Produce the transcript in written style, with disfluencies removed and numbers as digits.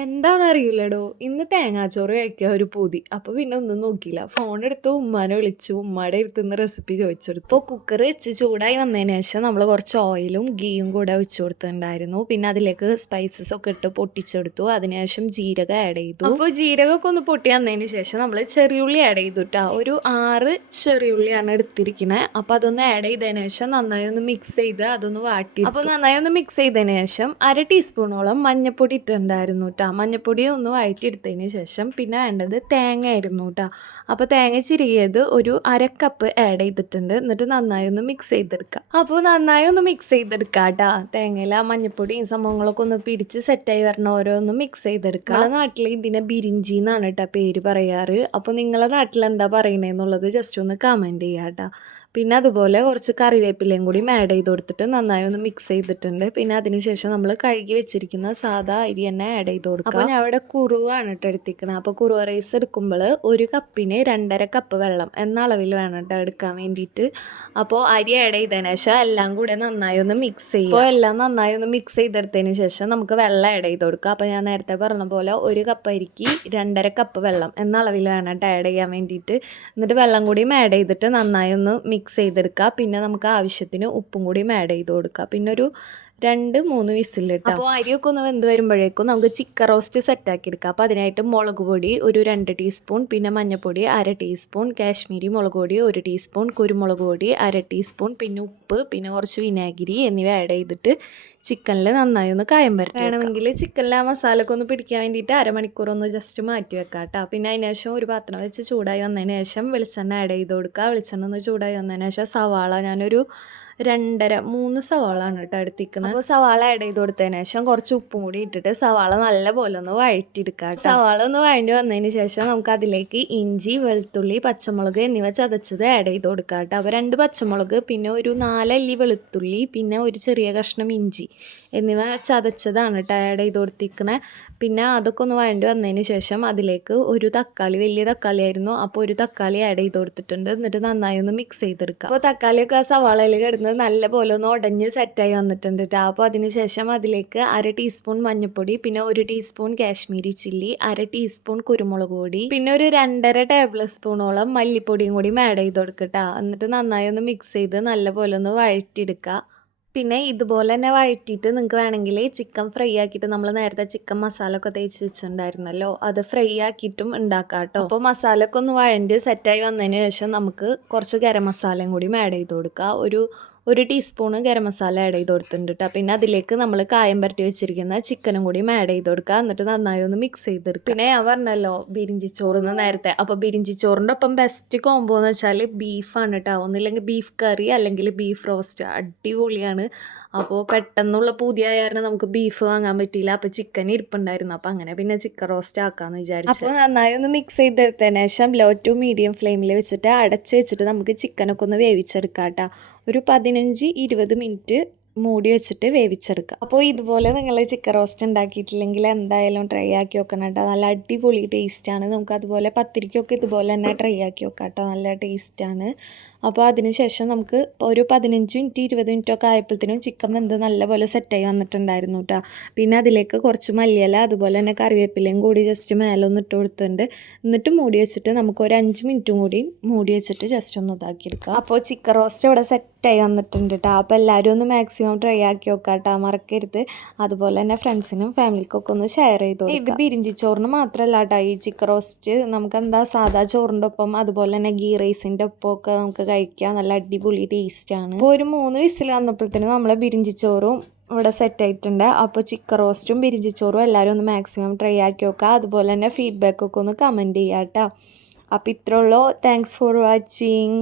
എന്താണെന്നറിയില്ലടോ. ഇന്ന് തേങ്ങാച്ചോറ് കഴിക്കാൻ ഒരു പൂതി. അപ്പോൾ പിന്നെ ഒന്നും നോക്കിയില്ല. ഫോണെടുത്ത് ഉമ്മാനെ വിളിച്ചു. ഉമ്മാടെ അടുത്തുനിന്ന് റെസിപ്പി ചോദിച്ചെടുത്തു. അപ്പോൾ കുക്കർ വെച്ച് ചൂടായി വന്നതിന് ശേഷം നമ്മൾ കുറച്ച് ഓയിലും ഗീയും കൂടെ ഒഴിച്ചു കൊടുത്തിട്ടുണ്ടായിരുന്നു. പിന്നെ അതിലേക്ക് സ്പൈസസ് ഒക്കെ ഇട്ട് പൊട്ടിച്ചെടുത്തു. അതിനുശേഷം ജീരകം ആഡ് ചെയ്തു. അപ്പോൾ ജീരകമൊക്കെ ഒന്ന് പൊട്ടി വന്നതിന് ശേഷം നമ്മൾ ചെറിയുള്ളി ആഡ് ചെയ്തു കേട്ടോ. ഒരു 6 ചെറിയുള്ളിയാണ് എടുത്തിരിക്കുന്നത്. അപ്പോൾ അതൊന്ന് ആഡ് ചെയ്തതിന് ശേഷം നന്നായി ഒന്ന് മിക്സ് ചെയ്ത് അതൊന്ന് വാട്ടി. അപ്പോൾ നന്നായി ഒന്ന് മിക്സ് ചെയ്തതിന് ശേഷം 1/2 ടീസ്പൂണോളം മഞ്ഞൾപ്പൊടി ഇട്ടിട്ടുണ്ടായിരുന്നു. മഞ്ഞപ്പൊടി ഒന്ന് വഴറ്റിയെടുത്തതിന് ശേഷം പിന്നെ വേണ്ടത് തേങ്ങ ആയിരുന്നു കേട്ടോ. അപ്പോൾ തേങ്ങ ചിരികിയത് ഒരു 1/2 കപ്പ് ആഡ് ചെയ്തിട്ടുണ്ട്. എന്നിട്ട് നന്നായി ഒന്ന് മിക്സ് ചെയ്തെടുക്കുക. അപ്പോൾ നന്നായി ഒന്ന് മിക്സ് ചെയ്തെടുക്കുക കേട്ടോ. തേങ്ങയില മഞ്ഞപ്പൊടിയും സംഭവങ്ങളൊക്കെ ഒന്ന് പിടിച്ച് സെറ്റായി വരണ ഓരോന്ന് മിക്സ് ചെയ്തെടുക്കുക. നമ്മളെ നാട്ടിൽ ഇതിനെ ബിരിഞ്ചി എന്നാണ് കേട്ടോ പേര് പറയാറ്. അപ്പോൾ നിങ്ങളെ നാട്ടിൽ എന്താ പറയണേന്നുള്ളത് ജസ്റ്റ് ഒന്ന് കമൻറ്റ് ചെയ്യുക കേട്ടോ. പിന്നെ അതുപോലെ കുറച്ച് കറിവേപ്പിലയും കൂടി ആഡ് ചെയ്ത് കൊടുത്തിട്ട് നന്നായി ഒന്ന് മിക്സ് ചെയ്തിട്ടുണ്ട്. പിന്നെ അതിനുശേഷം നമ്മൾ കഴുകി വെച്ചിരിക്കുന്ന സാധാ അരി തന്നെ ആഡ് ചെയ്ത് കൊടുക്കുക. അപ്പോൾ ഞാൻ അവിടെ കുറുവാണ് കേട്ടോ എടുത്തിരിക്കുന്നത്. അപ്പോൾ കുറുവ റൈസ് എടുക്കുമ്പോൾ 1 കപ്പിന് 2.5 കപ്പ് വെള്ളം എന്ന അളവിൽ വേണം കേട്ടോ എടുക്കാൻ വേണ്ടിയിട്ട്. അപ്പോൾ അരി ആഡ് ചെയ്തതിന് ശേഷം എല്ലാം കൂടെ നന്നായി ഒന്ന് മിക്സ് ചെയ്യും. അപ്പോൾ എല്ലാം നന്നായി ഒന്ന് മിക്സ് ചെയ്തെടുത്തതിന് ശേഷം നമുക്ക് വെള്ളം ആഡ് ചെയ്ത് കൊടുക്കുക. അപ്പോൾ ഞാൻ നേരത്തെ പറഞ്ഞ പോലെ 1 കപ്പ് അരിക്ക് 2.5 കപ്പ് വെള്ളം എന്ന അളവിൽ വേണം കേട്ടോ ആഡ് ചെയ്യാൻ വേണ്ടിയിട്ട്. എന്നിട്ട് വെള്ളം കൂടിയും ആഡ് ചെയ്തിട്ട് നന്നായി ഒന്ന് മിക്സ് ചെയ്തെടുക്കുക. പിന്നെ നമുക്ക് ആവശ്യത്തിന് ഉപ്പും കൂടി ആഡ് ചെയ്ത് കൊടുക്കുക. പിന്നെ ഒരു 2-3 വിസിലിട്ട്. അപ്പോൾ അരിയൊക്കെ ഒന്ന് വെന്ത് വരുമ്പോഴേക്കും നമുക്ക് ചിക്കൻ റോസ്റ്റ് സെറ്റാക്കി എടുക്കാം. അപ്പോൾ അതിനായിട്ട് മുളക് പൊടി ഒരു 2 ടീസ്പൂൺ, പിന്നെ മഞ്ഞൾപ്പൊടി 1/2 ടീസ്പൂൺ, കാശ്മീരി മുളക് പൊടി 1 ടീസ്പൂൺ, കുരുമുളക് പൊടി 1/2 ടീസ്പൂൺ, പിന്നെ ഉപ്പ്, പിന്നെ കുറച്ച് വിനാഗിരി എന്നിവ ആഡ് ചെയ്തിട്ട് ചിക്കനിൽ നന്നായി ഒന്ന് കായം വരട്ടെ. വേണമെങ്കിൽ ചിക്കനിൽ ആ മസാലയൊക്കെ ഒന്ന് പിടിക്കാൻ വേണ്ടിയിട്ട് 1/2 മണിക്കൂർ ഒന്ന് ജസ്റ്റ് മാറ്റി വെക്കാം കേട്ടോ. പിന്നെ അതിന് ശേഷം ഒരു പാത്രം വെച്ച് ചൂടായി വന്നതിന് ശേഷം വെളിച്ചെണ്ണ ആഡ് ചെയ്ത് കൊടുക്കുക. വെളിച്ചെണ്ണ ഒന്ന് ചൂടായി വന്നതിന് ശേഷം സവാള ഞാനൊരു 2.5-3 സവാളാണ് കേട്ടോ എടുത്തിരിക്കുന്നത്. അപ്പോൾ സവാള ആഡ് ചെയ്ത് കൊടുത്തതിന് ശേഷം കുറച്ച് ഉപ്പും കൂടി ഇട്ടിട്ട് സവാള നല്ലപോലെ ഒന്ന് വഴറ്റിയെടുക്കാം. സവാള ഒന്ന് വഴണ്ടി വന്നതിന് ശേഷം നമുക്ക് അതിലേക്ക് ഇഞ്ചി, വെളുത്തുള്ളി, പച്ചമുളക് എന്നിവ ചതച്ചത് ആഡ് ചെയ്ത് കൊടുക്കാം കേട്ടോ. അപ്പോൾ 2 പച്ചമുളക്, പിന്നെ ഒരു 4 അല്ലി വെളുത്തുള്ളി, പിന്നെ ഒരു ചെറിയ കഷ്ണം ഇഞ്ചി എന്നിവ ചതച്ചതാണ് കേട്ടോ ആഡ് ചെയ്ത് കൊടുത്തിരിക്കുന്നത്. പിന്നെ അതൊക്കെ ഒന്ന് വഴണ്ടി വന്നതിന് ശേഷം അതിലേക്ക് ഒരു തക്കാളി, വലിയ തക്കാളി ആയിരുന്നു, അപ്പോൾ ഒരു തക്കാളി ആഡ് ചെയ്ത് കൊടുത്തിട്ടുണ്ട്. എന്നിട്ട് നന്നായി ഒന്ന് മിക്സ് ചെയ്തെടുക്കുക. അപ്പോൾ തക്കാളിയൊക്കെ ആ സവാളയിൽ കിടന്ന് നല്ലപോലെ ഒന്ന് ഉടഞ്ഞ് സെറ്റായി വന്നിട്ടുണ്ട് കേട്ടോ. അപ്പോൾ അതിനുശേഷം അതിലേക്ക് 1/2 ടീസ്പൂൺ മഞ്ഞൾപ്പൊടി, പിന്നെ 1 ടീസ്പൂൺ കാശ്മീരി ചില്ലി, 1/2 ടീസ്പൂൺ കുരുമുളക് പൊടി, പിന്നെ ഒരു 2.5 ടേബിൾ സ്പൂണോളം മല്ലിപ്പൊടിയും കൂടി ആഡ് ചെയ്ത് കൊടുക്കട്ടോ. എന്നിട്ട് നന്നായി ഒന്ന് മിക്സ് ചെയ്ത് നല്ലപോലെ ഒന്ന് വഴറ്റിയെടുക്കുക. പിന്നെ ഇതുപോലെ തന്നെ വഴറ്റിയിട്ട് നിങ്ങൾക്ക് വേണമെങ്കിൽ ചിക്കൻ ഫ്രൈ ആക്കിയിട്ട് നമ്മൾ നേരത്തെ ചിക്കൻ മസാല ഒക്കെ തേച്ച് വെച്ചിട്ടുണ്ടായിരുന്നല്ലോ, അത് ഫ്രൈ ആക്കിയിട്ടും ഉണ്ടാക്കാം കേട്ടോ. അപ്പോൾ മസാല ഒക്കെ ഒന്ന് വഴണ്ടി സെറ്റായി വന്നതിന് ശേഷം നമുക്ക് കുറച്ച് ഗരം മസാലയും കൂടി ആഡ് ചെയ്ത് കൊടുക്കുക. ഒരു ടീസ്പൂണ് ഗരം മസാല ആഡ് ചെയ്ത് കൊടുത്തിട്ടുണ്ട് കേട്ടോ. പിന്നെ അതിലേക്ക് നമ്മൾ കായം പരട്ടി വെച്ചിരിക്കുന്ന ചിക്കനും കൂടി ആഡ് ചെയ്ത് കൊടുക്കുക. എന്നിട്ട് നന്നായി ഒന്ന് മിക്സ് ചെയ്തെടുക്കുക. പിന്നെ ഞാൻ പറഞ്ഞല്ലോ ബിരിഞ്ചി ചോറിന്ന് നേരത്തെ, അപ്പോൾ ബിരിഞ്ചി ചോറിൻ്റെ ഒപ്പം ബെസ്റ്റ് കോംബോ എന്ന് വെച്ചാൽ ബീഫാണ് കേട്ടോ. ഒന്നില്ലെങ്കിൽ ബീഫ് കറി അല്ലെങ്കിൽ ബീഫ് റോസ്റ്റ്, അടിപൊളിയാണ്. അപ്പോൾ പെട്ടെന്നുള്ള പുതിയ കാരണം നമുക്ക് ബീഫ് വാങ്ങാൻ പറ്റിയില്ല, അപ്പോൾ ചിക്കൻ ഇരിപ്പുണ്ടായിരുന്നു. അപ്പോൾ അങ്ങനെ പിന്നെ ചിക്കൻ റോസ്റ്റ് ആക്കാമെന്ന് വിചാരിച്ചു. അപ്പോൾ നന്നായി ഒന്ന് മിക്സ് ചെയ്തെടുത്തതിന് ശേഷം ലോ ടു മീഡിയം ഫ്ലെയിമിൽ വെച്ചിട്ട് അടച്ച് വെച്ചിട്ട് നമുക്ക് ചിക്കനൊക്കെ ഒന്ന് വേവിച്ചെടുക്കാം കേട്ടോ. ഒരു 15-20 മിനിറ്റ് മൂടി വെച്ചിട്ട് വേവിച്ചെടുക്കുക. അപ്പോൾ ഇതുപോലെ നിങ്ങൾ ചിക്കൻ റോസ്റ്റ് ഉണ്ടാക്കിയിട്ടില്ലെങ്കിൽ എന്തായാലും ട്രൈ ആക്കി വെക്കണം കേട്ടോ. നല്ല അടിപൊളി ടേസ്റ്റാണ്. നമുക്ക് അതുപോലെ പത്തിരിക്കൊക്കെ ഇതുപോലെ തന്നെ ട്രൈ ആക്കി വെക്കാം കേട്ടോ. നല്ല ടേസ്റ്റാണ്. അപ്പോൾ അതിനുശേഷം നമുക്ക് ഒരു 15-20 മിനിറ്റൊക്കെ ആയപ്പോഴത്തേനും ചിക്കൻ വെന്ത് നല്ലപോലെ സെറ്റായി വന്നിട്ടുണ്ടായിരുന്നു കേട്ടോ. പിന്നെ അതിലേക്ക് കുറച്ച് മല്ലിയില അതുപോലെ തന്നെ കറിവേപ്പിലയും കൂടി ജസ്റ്റ് മേലൊന്ന് ഇട്ട് കൊടുത്തിട്ടുണ്ട്. എന്നിട്ട് മൂടി വെച്ചിട്ട് നമുക്ക് ഒരു 5 മിനിറ്റും കൂടി മൂടി വെച്ചിട്ട് ജസ്റ്റ് ഒന്ന് ഇതാക്കിയെടുക്കാം. അപ്പോൾ ചിക്കൻ റോസ്റ്റ് ഇവിടെ സെറ്റായി വന്നിട്ടുണ്ട് കേട്ടോ. അപ്പോൾ എല്ലാവരും ഒന്ന് മാക്സിമം ട്രൈ ആക്കി വെക്കാം കേട്ടോ, മറക്കരുത്. അതുപോലെ തന്നെ ഫ്രണ്ട്സിനും ഫാമിലിക്കൊക്കെ ഒന്ന് ഷെയർ ചെയ്ത് കൊടുക്കുക. ഇത് ബിരിഞ്ചി ചോറിന് മാത്രമല്ല കേട്ടോ, ഈ ചിക്കൻ റോസ്റ്റ് നമുക്ക് എന്താ സാധാ ചോറിൻ്റെ ഒപ്പം അതുപോലെ തന്നെ ഗീ റൈസിൻ്റെ ഒപ്പമൊക്കെ നമുക്ക് കഴിക്കാം. നല്ല അടിപൊളി ടേസ്റ്റാണ്. അപ്പോൾ ഒരു 3 വിസിൽ വന്നപ്പോഴത്തേനും നമ്മളെ ബിരിഞ്ചി ചോറും ഇവിടെ സെറ്റ് ആയിട്ടുണ്ട്. അപ്പോൾ ചിക്കൻ റോസ്റ്റും ബിരിഞ്ചി ചോറും എല്ലാവരും ഒന്ന് മാക്സിമം ട്രൈ ആക്കി വെക്കുക. അതുപോലെ തന്നെ ഫീഡ്ബാക്കൊക്കെ ഒന്ന് കമൻറ്റ് ചെയ്യാം കേട്ടോ. അപ്പോൾ ഇത്രേ ഉള്ളൂ. Thanks for watching.